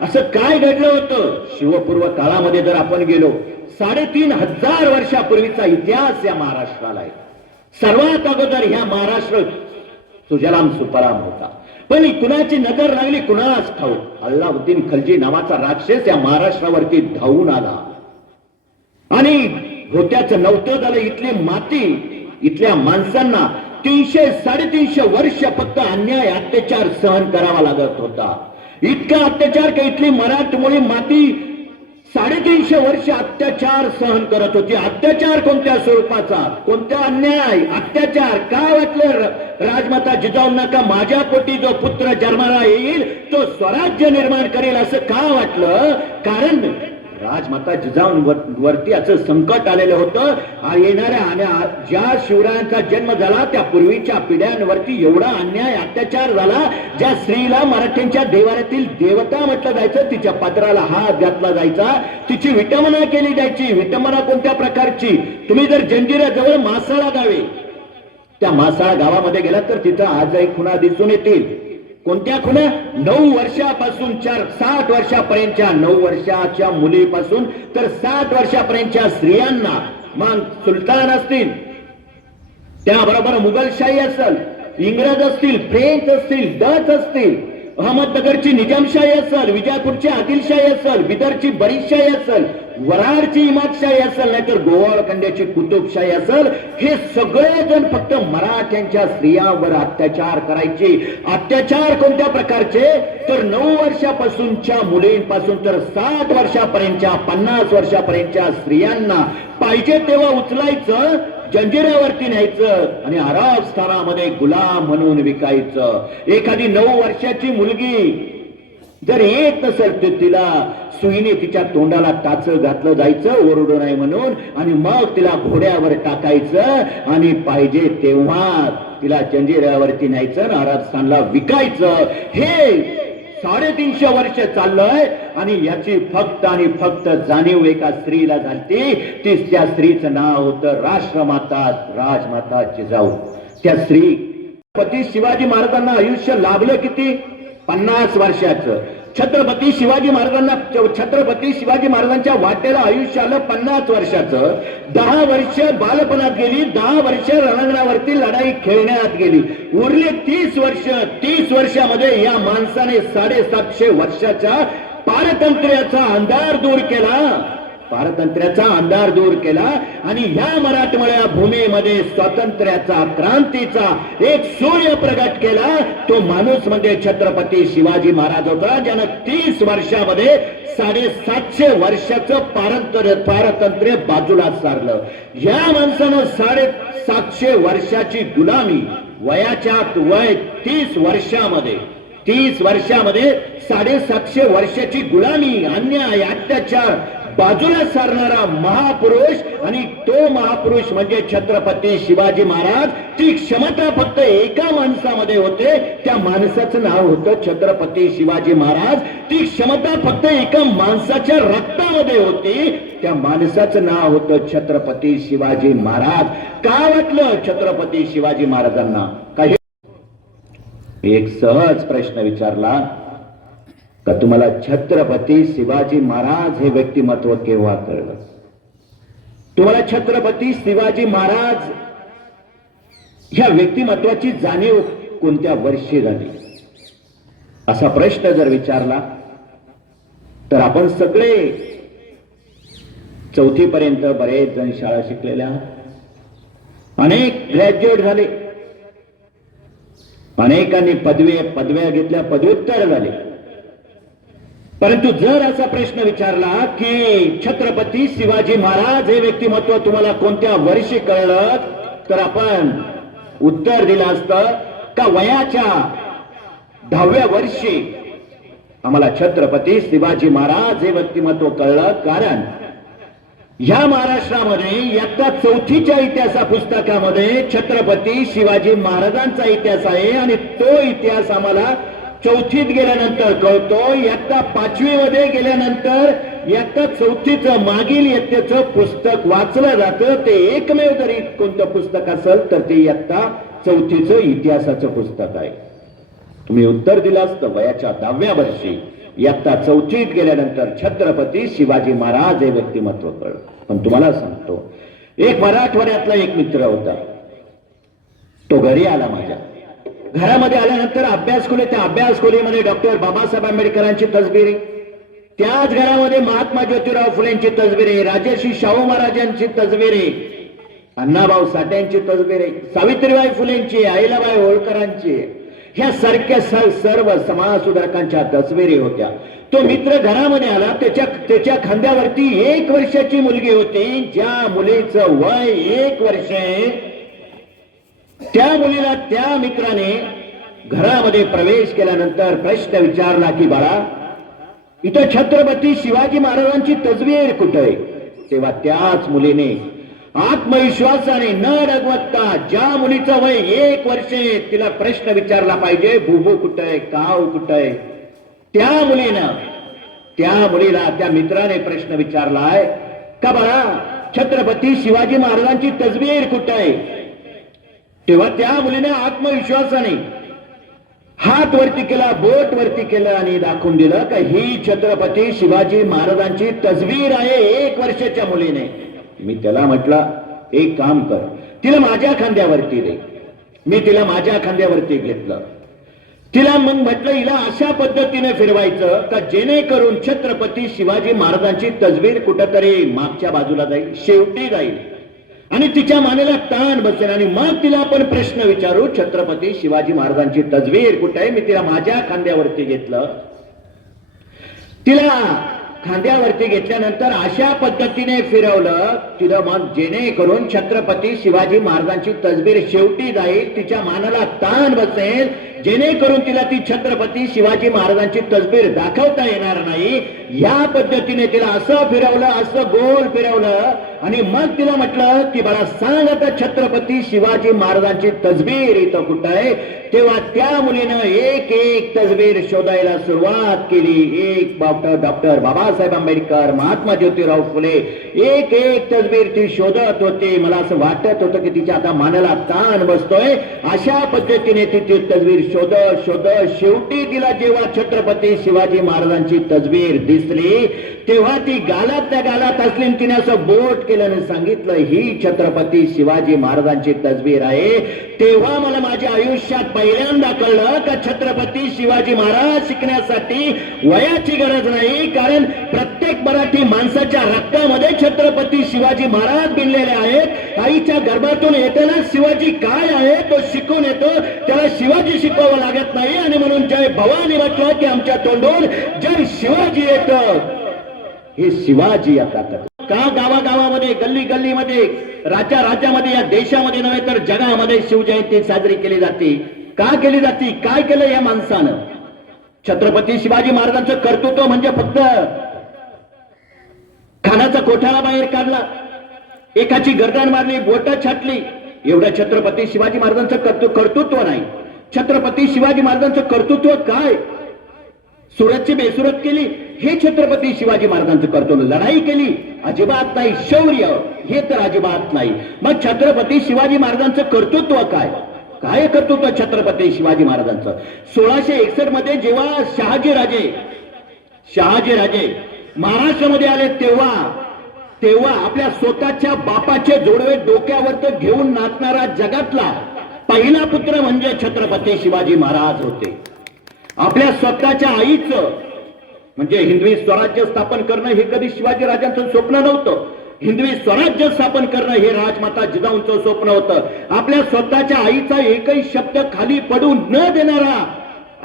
असं काय घडलं होतं? शिवपूर्व काळामध्ये जर आपण गेलो, 3,500 वर्षापूर्वीचा इतिहास या महाराष्ट्राला आहे. सर्वात अगोदर ह्या महाराष्ट्र सुजलाम सुफलाम होता. पण कुणाची नजर लागली कुणास ठाऊक, अल्लाउद्दीन खलजी नावाचा राक्षस या महाराष्ट्रावरती धावून आला आणि होत्याचं नव्हतं झालं. इथली माती, इथल्या माणसांना 300-350 वर्ष फक्त अन्याय अत्याचार सहन करावा लागत होता. इतका अत्याचार का इथली मराठमोळी माती 350 वर्ष अत्याचार सहन करत होती. अत्याचार कोणत्या स्वरूपाचा, कोणत्या अन्याय, अत्याचार? का वाटलं राजमाता जिजाऊंना का माझ्या पोटी जो पुत्र जन्माला येईल तो स्वराज्य निर्माण करेल, असं का वाटलं? कारण राजमाता जिजाऊंवरती असं संकट आलेलं होतं. येणाऱ्या आणि ज्या शिवरायांचा जन्म झाला त्या पूर्वीच्या पिढ्यांवरती एवढा अन्याय अत्याचार झाला. ज्या स्त्रीला मराठ्यांच्या देवाऱ्यातील देवता म्हटलं जायचं, तिच्या पदराला हात घातला जायचा, तिची विटंबना केली जायची. विटंबना कोणत्या प्रकारची? तुम्ही जर जंजिऱ्याजवळ मासाळा गावे, त्या मासाळा गावामध्ये गेलात तर तिथं आजही खुणा दिसून येतील. कोणत्या खुणा? 9 वर्षापासून 60 वर्षापर्यंतच्या, 9 वर्षाच्या मुलीपासून तर 60 वर्षापर्यंतच्या स्त्रियांना, मग सुलतान असतील, त्याबरोबर मुघलशाही असेल, इंग्रज असतील, फ्रेंच असतील, डच असतील, अहमदनगरची निजामशाही असेल, विजापूरची आदिलशाही असेल, बिदरची बरीदशाही असेल, वराडची इमादशाही असेल, नाहीतर गोवाळकंड्याची कुतुबशाही असेल, हे सगळेजण फक्त मराठ्यांच्या स्त्रियांवर अत्याचार करायचे. अत्याचार कोणत्या प्रकारचे? तर 9 वर्षापासूनच्या मुलींपासून तर 60 वर्षापर्यंतच्या, 50 वर्षापर्यंतच्या स्त्रियांना पाहिजे तेव्हा उचलायचं, जंजिऱ्यावरती न्यायचं आणि अरब स्थानामध्ये गुलाम म्हणून विकायचं. एखादी 9 वर्षाची मुलगी जर येत नसेल तर तिला सुईने तिच्या तोंडाला टाच घातलं जायचं ओरडू नये म्हणून, आणि मग तिला घोड्यावर टाकायचं आणि पाहिजे तेव्हा तिला जंजिऱ्यावरती न्यायचं आणि अरब स्थानला विकायचं. हे 350 वर्ष चाललंय आणि याची फक्त आणि फक्त जाणीव एका स्त्रीला झाली. त्या स्त्रीचं नाव होतं राष्ट्रमाता राजमाता जिजाऊ. त्या स्त्री छत्रपती शिवाजी महाराजांना आयुष्य लाभलं किती? 50 वर्षाचं. छत्रपती शिवाजी महाराजांच्या वाटेला आयुष्य आलं 50 वर्षाचं. 10 वर्ष बालपणात गेली, 10 वर्ष रणांगणावरती लढाई खेळण्यात गेली, उरले 30 वर्ष. 30 वर्षामध्ये या माणसाने 750 वर्षाच्या पारतंत्र्याचा अंधार दूर केला, पारतंत्र्याचा अंधार दूर केला आणि ह्या मराठमोळ्या भूमीमध्ये स्वातंत्र्याचा, क्रांतीचा एक सूर्य प्रगट केला. तो माणूस म्हणजे छत्रपती शिवाजी महाराज होता, ज्यानं 30 वर्षामध्ये 750 वर्षाचं पारतंत्र्य बाजूला सारलं. या माणसानं 750 वर्षाची गुलामी वयाच्या वय 30 वर्षामध्ये 750 वर्षाची गुलामी, अन्याय, अत्याचार बाजूला सारणारा महापुरुष, आणि तो महापुरुष म्हणजे छत्रपती शिवाजी महाराज. ती क्षमता फक्त एका माणसामध्ये होते, त्या माणसाचं नाव होतं छत्रपती शिवाजी महाराज. ती क्षमता फक्त एका माणसाच्या रक्तामध्ये होती, त्या माणसाचं नाव होतं छत्रपती शिवाजी महाराज. का वाटलं छत्रपती शिवाजी महाराजांना? काही एक सहज प्रश्न विचारला का तुम्हाला छत्रपती शिवाजी महाराज हे व्यक्तिमत्व केव्हा कळलं? तुम्हाला छत्रपती शिवाजी महाराज ह्या व्यक्तिमत्वाची जाणीव कोणत्या वर्षी झाली? असा प्रश्न जर विचारला तर आपण सगळे 4थी पर्यंत बरेच जण शाळा शिकलेल्या, अनेक ग्रॅज्युएट झाले, अनेकांनी पदव्या घेतल्या, पदव्युत्तर झाले. परंतु जर असा प्रश्न विचारला की छत्रपती शिवाजी महाराज हे व्यक्तिमत्व तुम्हाला कोणत्या वर्षी कळलं, तर आपण उत्तर दिलं असतं का वयाच्या 10व्या वर्षी आम्हाला छत्रपती शिवाजी महाराज हे व्यक्तिमत्व कळलं. कारण ह्या महाराष्ट्रामध्ये इयत्ता 4थीच्या इतिहासा पुस्तकामध्ये छत्रपती शिवाजी महाराजांचा इतिहास आहे आणि तो इतिहास आम्हाला 4थीत गेल्यानंतर कळतो. इयत्ता 5वी मध्ये गेल्यानंतर इयत्ता 4थीचं मागील इयत्तेचं पुस्तक वाचलं जातं. ते एकमेव जरी कोणतं पुस्तक असेल तर ते इयत्ता 4थीचं इतिहासाचं पुस्तक आहे. तुम्ही उत्तर दिलं असतं वयाच्या 10व्या वर्षी. इयत्ता चौथीत गेल्यानंतर छत्रपती शिवाजी महाराज हे व्यक्तिमत्व कळलं. पण तुम्हाला सांगतो, एक मराठवाड्यातला एक मित्र होता. तो घरी आला. माझ्या घरामध्ये आल्यानंतर अभ्यास खोली, त्या अभ्यास खोलीमध्ये डॉक्टर बाबासाहेब आंबेडकरांची तसबीर आहे. त्याच घरामध्ये महात्मा ज्योतिराव फुलेंची तसबीर आहे, राजर्षी शाहू महाराजांची तसबीर आहे, अण्णाभाऊ साठ्यांची तसबीर आहे, सावित्रीबाई फुलेंची, अहिल्याबाई होळकरांची, ह्या सारख्या सर्व समाज सुधारकांच्या तसबिरी होत्या. तो मित्र घरामध्ये आला. त्याच्या खांद्यावरती 1 वर्षाची मुलगी होती. ज्या मुलीचं वय 1 वर्ष आहे, त्या मुलीला त्या मित्राने घरामध्ये प्रवेश केल्यानंतर प्रश्न विचारला की बाळा, इथं छत्रपती शिवाजी महाराजांची तसबीर कुठे आहे? तेव्हा त्याच मुलीने आत्मविश्वासाने न डगमगता, ज्या मुलीचं वय 1 वर्ष आहे तिला प्रश्न विचारला पाहिजे, बुबू कुठे आहे, काव कुठे आहे, त्या मुलीला त्या मित्राने प्रश्न विचारलाय का बाळा, छत्रपती शिवाजी महाराजांची तसबीर कुठे आहे? तेव्हा त्या मुलीने आत्मविश्वासाने हात वरती केला, बोट वरती केलं आणि दाखवून दिलं का ही छत्रपती शिवाजी महाराजांची तसबीर आहे 1 वर्षाच्या मुलीने. मी त्याला म्हटलं, एक काम कर, तिला माझ्या खांद्यावरती दे. मी तिला माझ्या खांद्यावरती घेतलं. तिला मग म्हटलं, हिला अशा पद्धतीने फिरवायचं का जेणेकरून छत्रपती शिवाजी महाराजांची तसबीर कुठंतरी मागच्या बाजूला जाईल, शेवटी जाईल आणि तिच्या मानेला ताण बसेल. आणि मग तिला आपण प्रश्न विचारू, छत्रपती शिवाजी महाराजांची तसबीर कुठे आहे? मी तिला माझ्या खांद्यावरती घेतलं. तिला खांद्यावरती घेतल्यानंतर अशा पद्धतीने फिरवलं तिला, मग जेणेकरून छत्रपती शिवाजी महाराजांची तसबीर शेवटी जाईल, तिच्या मानाला ताण बसेल, जेणेकरून तिला ती छत्रपती शिवाजी महाराजांची तसबीर दाखवता येणार नाही. या पद्धतीने तिला असं फिरवलं, असं गोल फिरवलं आणि मग तिला म्हटलं की बाळा सांग आता छत्रपती शिवाजी महाराजांची तसबीर इथं कुठं आहे? तेव्हा त्या मुलीनं एक एक तसबीर शोधायला सुरुवात केली. एक डॉक्टर बाबासाहेब आंबेडकर, महात्मा ज्योतिराव फुले, एक एक तसबीर ती शोधत होती. मला असं वाटत होतं की तिच्या आता मानाला ताण बसतोय. अशा पद्धतीने ती तसबीर शोधत शोधत शेवटी तिला जेव्हा छत्रपती शिवाजी महाराजांची तसबीर दिसली, तेव्हा ती गालातल्या गालात असली. तिने असं बोट केलं आणि सांगितलं, ही छत्रपती शिवाजी महाराजांची तसबीर आहे. तेव्हा मला माझ्या आयुष्यात पहिल्यांदा कळलं का छत्रपती शिवाजी महाराज शिकण्यासाठी वयाची गरज नाही, कारण प्रत्येक मराठी माणसाच्या रक्तामध्ये छत्रपती शिवाजी महाराज भिनलेले आहेत. आईच्या गर्भातून येताना शिवाजी काय आहे तो शिकून येतो, त्याला शिवाजी शिकवावं लागत नाही. आणि म्हणून जय भवानी म्हटलं की आमच्या तोंडून जय शिवाजी येतं. हे शिवाजी या ताकद का गावागावामध्ये, गल्ली गल्लीमध्ये, राज्यामध्ये, या देशामध्ये नव्हे तर जगामध्ये शिवजयंती साजरी केली जाते. का केली जाते? काय केलं या माणसानं? छत्रपती शिवाजी महाराजांचं कर्तृत्व म्हणजे फक्त खानाचा कोठारा बाहेर काढला, एकाची गर्दन मारली, बोट छाटली, एवढं छत्रपती शिवाजी महाराजांचं कर्तृत्व नाही. छत्रपती शिवाजी महाराजांचं कर्तृत्व काय? सुरतची बेसुरत केली, हे छत्रपती शिवाजी महाराजांचं कर्तृत्व. लढाई केली, अजिबात नाही. शौर्य, हे तर अजिबात नाही. मग छत्रपती शिवाजी महाराजांचं कर्तृत्व काय? काय कर्तृत्व छत्रपती शिवाजी महाराजांचं? 1661 मध्ये जेव्हा शहाजी राजे महाराष्ट्रामध्ये आले, तेव्हा आपल्या स्वतःच्या बापाचे जोडवे डोक्यावर घेऊन नाचणारा जगातला पहिला पुत्र म्हणजे छत्रपती शिवाजी महाराज होते. आपल्या स्वतःच्या आईचं म्हणजे हिंदवी स्वराज्य स्थापन करणं हे कधी शिवाजी राजांचं स्वप्न नव्हतं. हिंदवी स्वराज्य स्थापन करणं हे राजमाता जिजाऊंचं स्वप्न होतं. आपल्या स्वतःच्या आईचा एकही शब्द खाली पडू न देणारा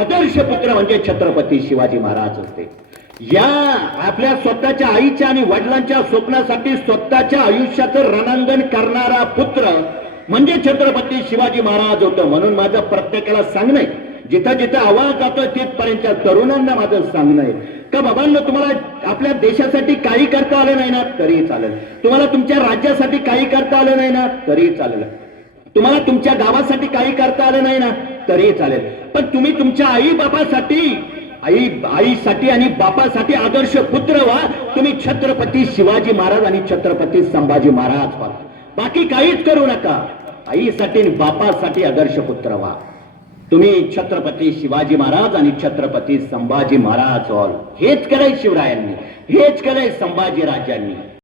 आदर्श पुत्र म्हणजे छत्रपती शिवाजी महाराज होते. या आपल्या स्वतःच्या आईच्या आणि वडिलांच्या स्वप्नासाठी स्वतःच्या आयुष्याचं रणांगण करणारा पुत्र म्हणजे छत्रपती शिवाजी महाराज होतं. म्हणून माझं प्रत्येकाला सांगणं, जिथं जिथं आवाज जातोय तिथपर्यंतच्या तरुणांना माझं सांगणं आहे का बाबांनो, तुम्हाला आपल्या देशासाठी काही करता आलं नाही ना तरी चालेल, तुम्हाला तुमच्या राज्यासाठी काही करता आलं नाही ना तरी चालेल, तुम्हाला तुमच्या गावासाठी काही करता आलं नाही ना तरी चालेल, पण तुम्ही तुमच्या आई बापासाठी, आईसाठी आणि बापासाठी आदर्श पुत्र व्हा. तुम्ही छत्रपती शिवाजी महाराज आणि छत्रपती संभाजी महाराज व्हा. बाकी काहीच करू नका. आईसाठी आणि बापासाठी आदर्श पुत्र व्हा. तुम्ही छत्रपती शिवाजी महाराज आणि छत्रपती संभाजी महाराज ऑल हेच केलंय शिवरायांनी, हेच केलंय संभाजी राजांनी.